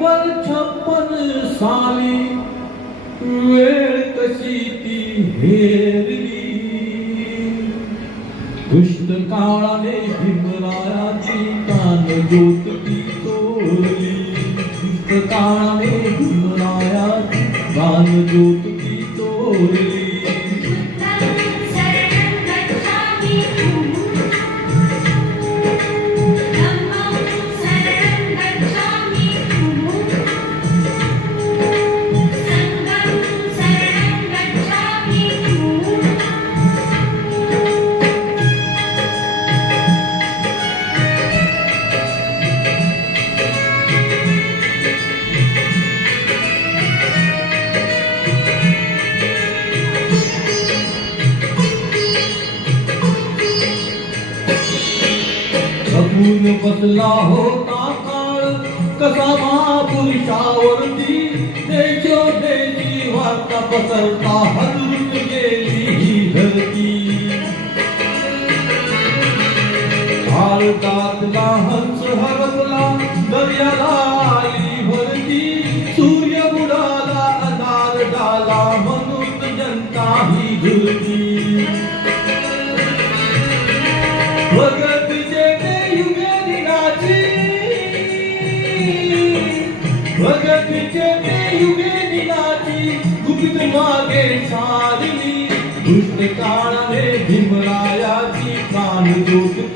पर छप्पन साली वेळ कशी ती हेरली? कृष्ण काळाने भीमरायाची कान ज्योत ती चोरली कृष्ण काळाने भीमरायाची कान ज्योत बसला होता काळ कसा महापुरुषावरती देशो देशी वार्ता पसरता हलून गेली ही धरती. भारतातला हंस हरपला दर्याला आली भरती. सूर्य बुडाला अनार डाला म्हणून जनता ही झुलती. मागे सारी। कान ने हिमलाया जी कान जो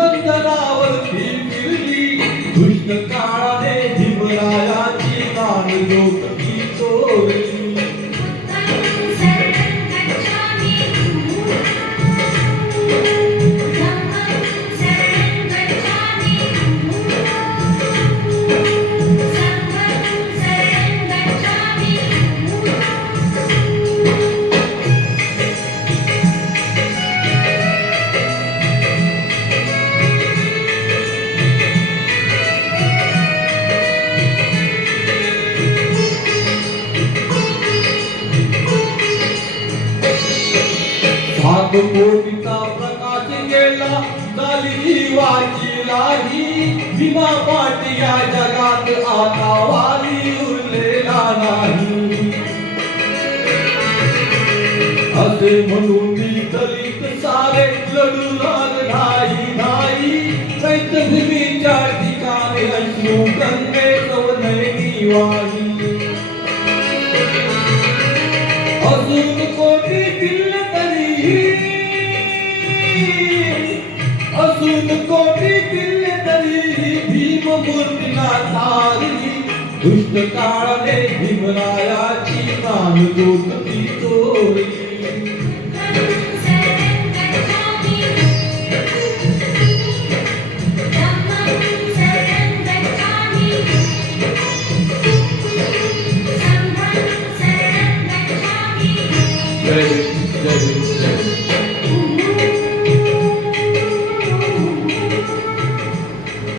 मर्जी फिरली दुष्ट काळ सात कोटीचा प्रकाश गेला झाली जीवाची लाही. भीमा पाटी या जगात आता वाली उरलेला नाही. असे म्हणून मी दलित सारे लढू लागलाई नाही कैत भूमीच्या ठिकाणी अश्रू गंगे सवनयनी वाही अजून असुन कोटि दिल तरी भीम मूर्तिना तारली दुष्ट काळने भीमरायाची नाम दूतती चोरी।